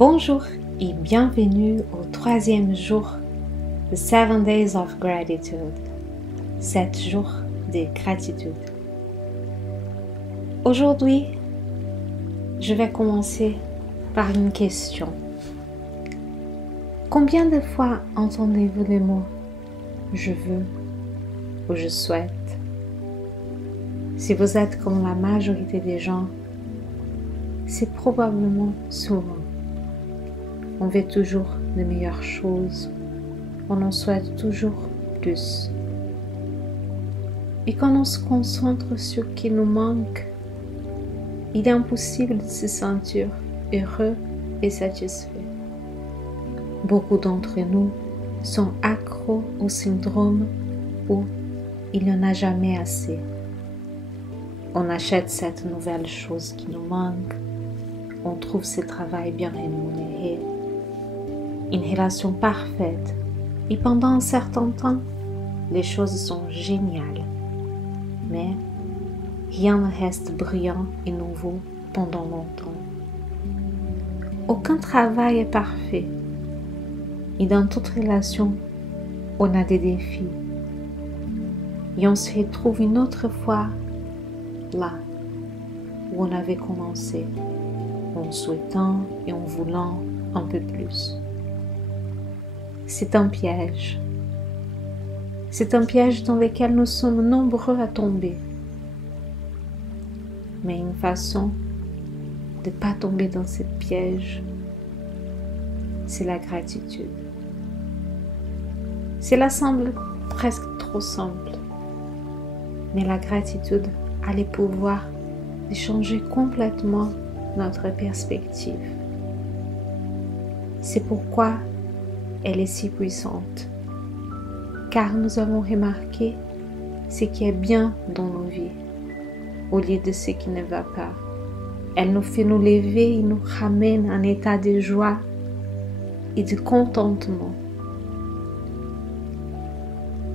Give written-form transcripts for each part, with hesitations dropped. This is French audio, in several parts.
Bonjour et bienvenue au 3e jour de 7 Days of Gratitude, 7 jours de gratitude. Aujourd'hui, je vais commencer par une question. Combien de fois entendez-vous les mots « je veux » ou « je souhaite » ? Si vous êtes comme la majorité des gens, c'est probablement souvent. On veut toujours de meilleures choses, on en souhaite toujours plus. Et quand on se concentre sur ce qui nous manque, il est impossible de se sentir heureux et satisfait. Beaucoup d'entre nous sont accros au syndrome où il n'y en a jamais assez. On achète cette nouvelle chose qui nous manque, on trouve ce travail bien rémunéré, une relation parfaite, et pendant un certain temps, les choses sont géniales. Mais rien ne reste brillant et nouveau pendant longtemps. Aucun travail est parfait, et dans toute relation, on a des défis. Et on se retrouve une autre fois là où on avait commencé, en souhaitant et en voulant un peu plus. C'est un piège. C'est un piège dans lequel nous sommes nombreux à tomber. Mais une façon de ne pas tomber dans ce piège, c'est la gratitude. Cela semble presque trop simple, mais la gratitude a le pouvoir de changer complètement notre perspective. C'est pourquoi elle est si puissante, car nous avons remarqué ce qui est bien dans nos vies, au lieu de ce qui ne va pas. Elle nous fait nous lever et nous ramène à un état de joie et de contentement.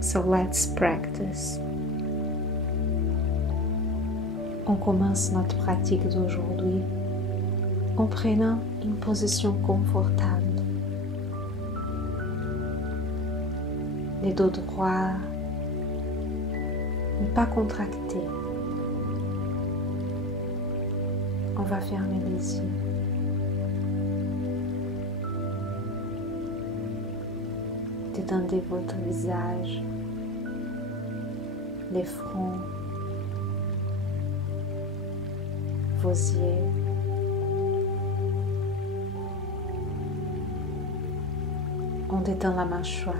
So let's practice. On commence notre pratique d'aujourd'hui en prenant une position confortable. Les dos droits, mais pas contractés. On va fermer les yeux. Détendez votre visage, les fronts, vos yeux. On détend la mâchoire,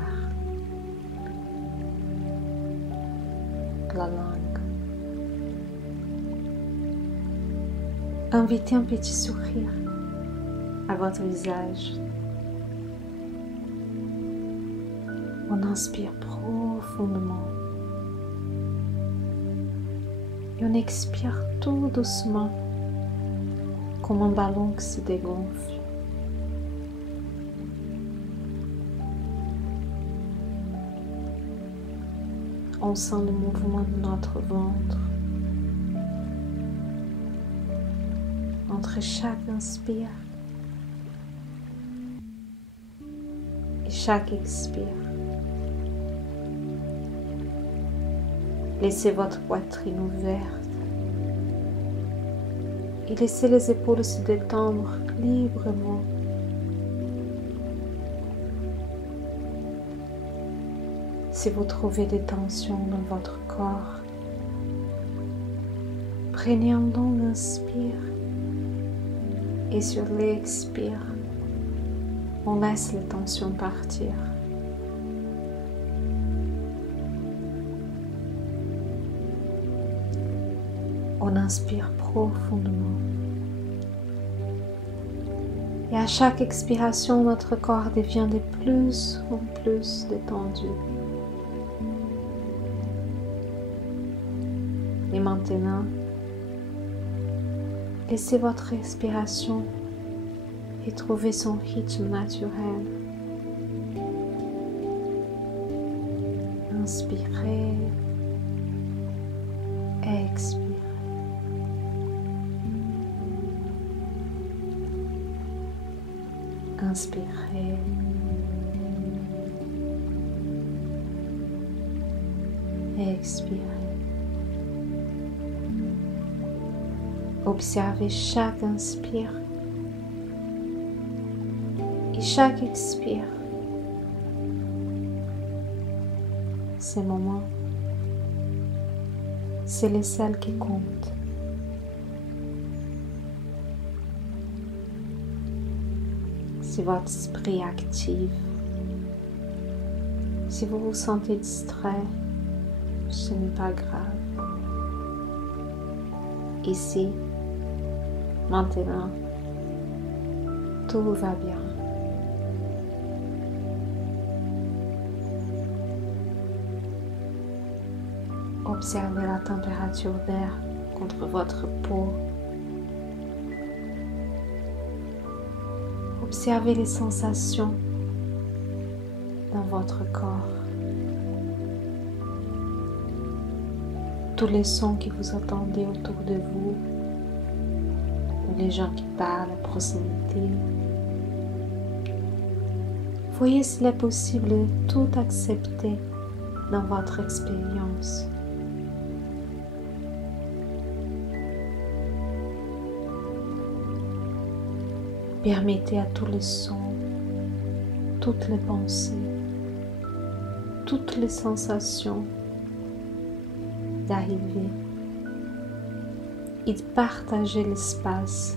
la langue. Invitez un petit sourire à votre visage. On inspire profondément et on expire tout doucement comme un ballon qui se dégonfle. On sent le mouvement de notre ventre entre chaque inspire et chaque expire. Laissez votre poitrine ouverte et laissez les épaules se détendre librement. Si vous trouvez des tensions dans votre corps, prenez un long inspire et sur l'expire, on laisse les tensions partir. On inspire profondément. Et à chaque expiration, notre corps devient de plus en plus détendu. Et maintenant, laissez votre respiration retrouver son rythme naturel. Inspirez, expirez. Inspirez. Expirez. Observez chaque inspire et chaque expire. Ces moments, c'est les seuls qui comptent. Si votre esprit est actif, si vous vous sentez distrait, ce n'est pas grave. Ici, maintenant, tout va bien. Observez la température d'air contre votre peau. Observez les sensations dans votre corps. Tous les sons que vous entendez autour de vous, ou les gens qui parlent à proximité. Voyez s'il est possible de tout accepter dans votre expérience. Permettez à tous les sons, toutes les pensées, toutes les sensations d'arriver et de partager l'espace.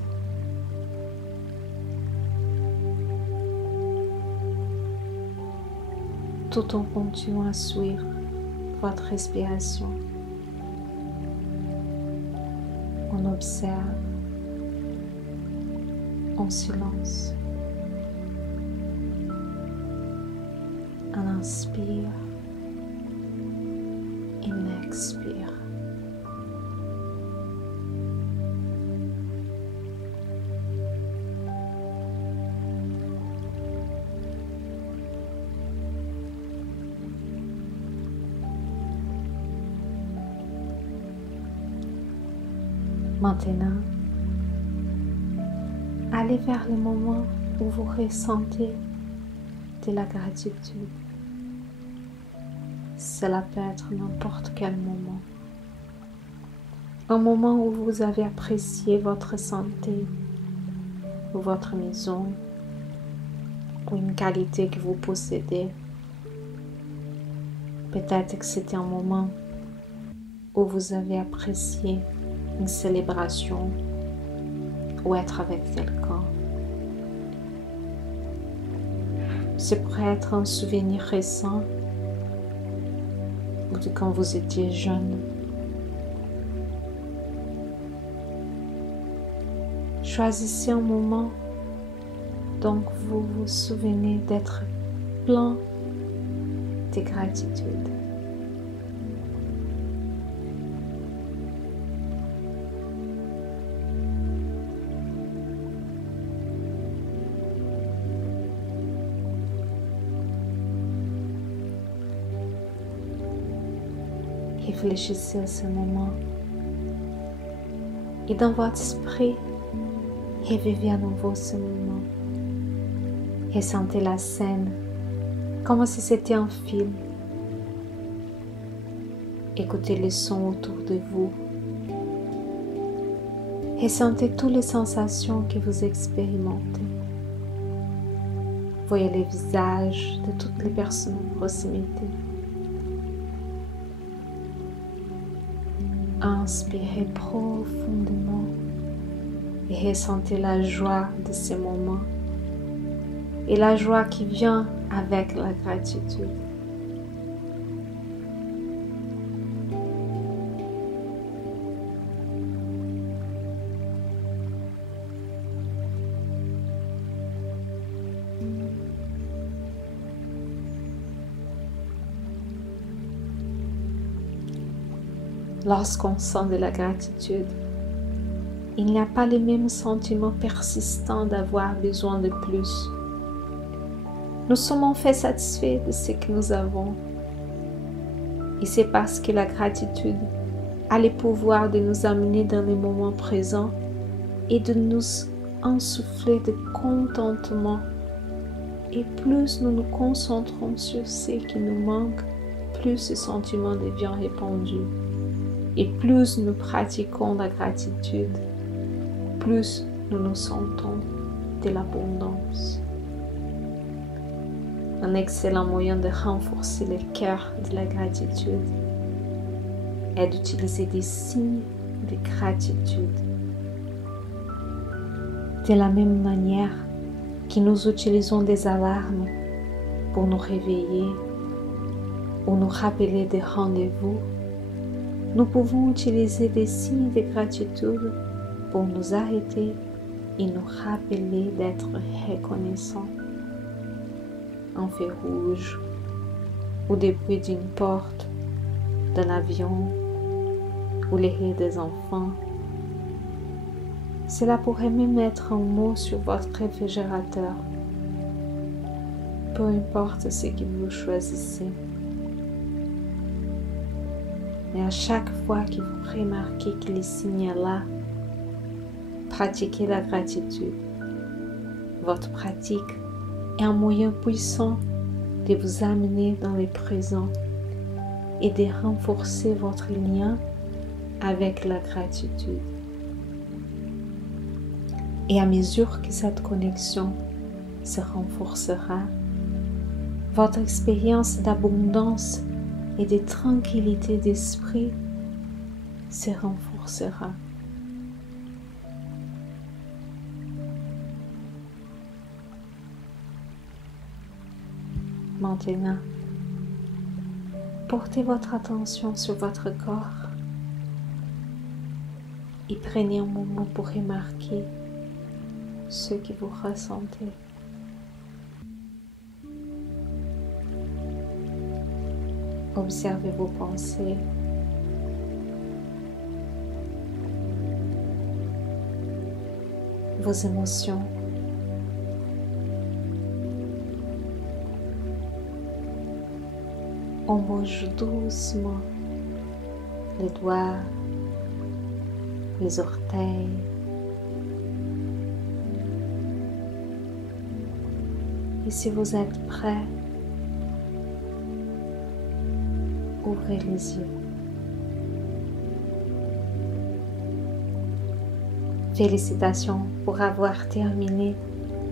Tout en continuant à suivre votre respiration. On observe en silence. On inspire et on expire. Maintenant, allez vers le moment où vous ressentez de la gratitude. Cela peut être n'importe quel moment. Un moment où vous avez apprécié votre santé, ou votre maison, ou une qualité que vous possédez. Peut-être que c'était un moment où vous avez apprécié une célébration ou être avec quelqu'un. Ce pourrait être un souvenir récent ou de quand vous étiez jeune. Choisissez un moment dont vous vous souvenez d'être plein de gratitude. Réfléchissez à ce moment et dans votre esprit, revivez à nouveau ce moment. Ressentez la scène comme si c'était un film. Écoutez les sons autour de vous. Ressentez toutes les sensations que vous expérimentez. Voyez les visages de toutes les personnes en proximité. Inspirez profondément et ressentez la joie de ces moments et la joie qui vient avec la gratitude. Lorsqu'on sent de la gratitude, il n'y a pas le même sentiment persistant d'avoir besoin de plus. Nous sommes en fait satisfaits de ce que nous avons. Et c'est parce que la gratitude a le pouvoir de nous amener dans le moment présent et de nous insuffler de contentement Et plus nous nous concentrons sur ce qui nous manque, plus ce sentiment devient répandu. Et plus nous pratiquons la gratitude, plus nous nous sentons de l'abondance. Un excellent moyen de renforcer le cœur de la gratitude est d'utiliser des signes de gratitude. De la même manière que nous utilisons des alarmes pour nous réveiller ou nous rappeler des rendez-vous, nous pouvons utiliser des signes de gratitude pour nous arrêter et nous rappeler d'être reconnaissants. Un feu rouge ou des bruits d'une porte, d'un avion ou les rires des enfants. Cela pourrait même être un mot sur votre réfrigérateur. Peu importe ce que vous choisissez. Mais à chaque fois que vous remarquez que les signes est là, pratiquez la gratitude. Votre pratique est un moyen puissant de vous amener dans le présent et de renforcer votre lien avec la gratitude. Et à mesure que cette connexion se renforcera, votre expérience d'abondance et de tranquillité d'esprit se renforcera. Maintenant, portez votre attention sur votre corps et prenez un moment pour remarquer ce que vous ressentez. Observez vos pensées. Vos émotions. On bouge doucement les doigts, les orteils. Et si vous êtes prêt, ouvrez les yeux. Félicitations pour avoir terminé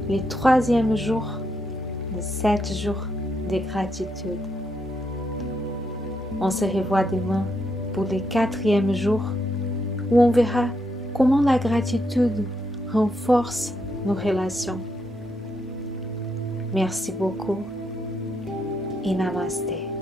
le 3e jour de 7 jours de gratitude. On se revoit demain pour le 4e jour où on verra comment la gratitude renforce nos relations. Merci beaucoup et namasté.